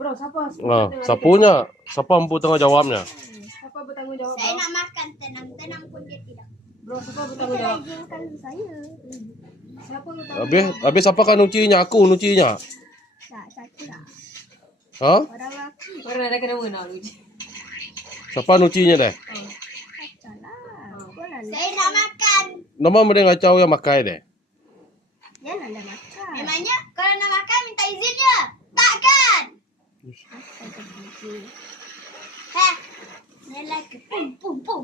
Bro, siapa? Siapa punya? Siapa yang bertanggung jawabnya? Siapa bertanggung jawab? Saya nak makan tenang-tenang pun dia tidak. Bro, siapa bertanggung jawab? Izinkan saya. Siapa bertanggung jawab? Habis siapa kan nucinya? Aku nucinya. Tak, saya tak. Ha? Orang aku Orang ada kena mengenal Uji. Siapa nucinya deh? salah. Saya nak makan. Nama mereka ngacau yang makai deh. Dia nak makan. Memangnya kalau nak makan minta izin ya? Takkan? Heh. Dia lagi pum pum pum.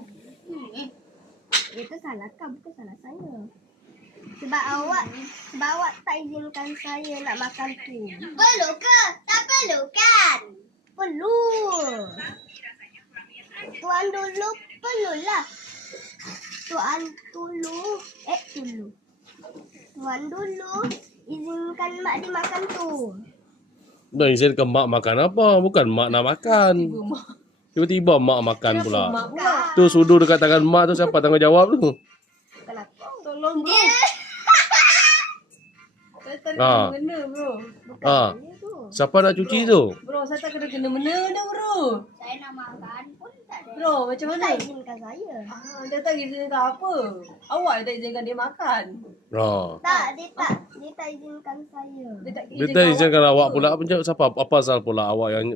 Itu salah kau, bukan salah saya. Sebab awak tak izinkan saya nak makan tu. Perlu ke? Tak perlu kan? Perlu. Tuan dulu perlulah. Tuan dulu. Tuan dulu izinkan mak dimakan tu. Dah izinkan mak makan apa? Bukan mak nak makan. Tiba-tiba mak makan pula. Mak pula. Tu sudu dekat tangan mak tu siapa tanggung jawab tu? Kenapa? Tolong bro. Saya tak Ah. kena mengena bro. Ah. Siapa nak cuci tu? Bro, saya tak kena mengena bro. Saya nak makan pun tak ada. Bro, macam mana? Tak izinkan saya. Dia tak izinkan apa? Awak yang tak izinkan dia makan. Tak, dia tak izinkan saya. Dia tak izinkan awak pula. Siapa? Apa asal pula awak yang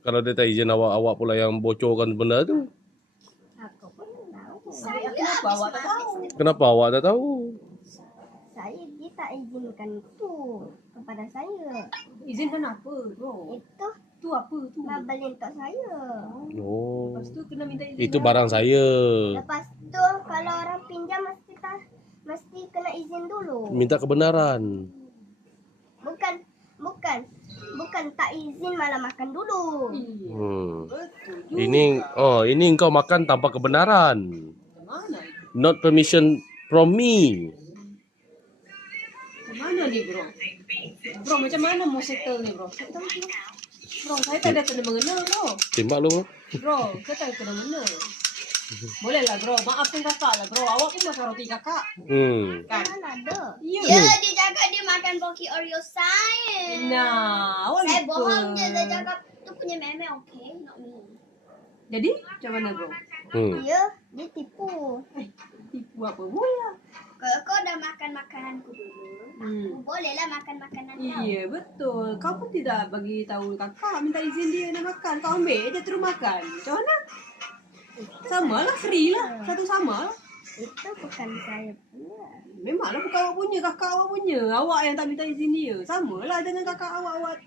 kalau dia tak izin awak pula yang bocorkan benda tu? Aku pun tahu. Kenapa awak tak tahu? Kenapa awak tak tahu? Dia tak izinkan tu kepada saya. Izinkan apa bro? Itu Tu apa tu? beli untuk saya. Oh. Lepas tu kena minta izin. Itu barang saya. Lepas tu kalau orang pinjam mesti kena izin dulu. Minta kebenaran. Bukan tak izin malah makan dulu. Betul. Ini engkau makan tanpa kebenaran. Macam mana? Not permission from me. Macam mana ni bro? Bro, macam mana mau settle ni bro? Saya tahu bro. Bro, saya tak ada kena mengena bro. Tembak lu. Bro, saya tak kena mengena. Boleh lah bro, maafkan kakak lah bro. Awak pun makan roti kakak. Kan? Mana ada? Ya. Dia cakap dia makan Pocky Oreo saya. Nah, awak Saya lupa. bohong je, dia cakap tu punya meme okay, not me. Jadi, macam mana bro? Dia tipu. Tipu apa pula? Kalau kau dah makan makananku dulu, bolehlah makan makanan kau. Iya, betul. Kau pun tidak bagi tahu kakak, minta izin dia nak makan. Kau ambil je terus makan. Macam mana? Sama lah, free lah. Satu sama lah. Itu bukan saya punya. Memanglah bukan awak punya, kakak awak punya. Awak yang tak minta izin dia. Sama lah dengan kakak awak makan.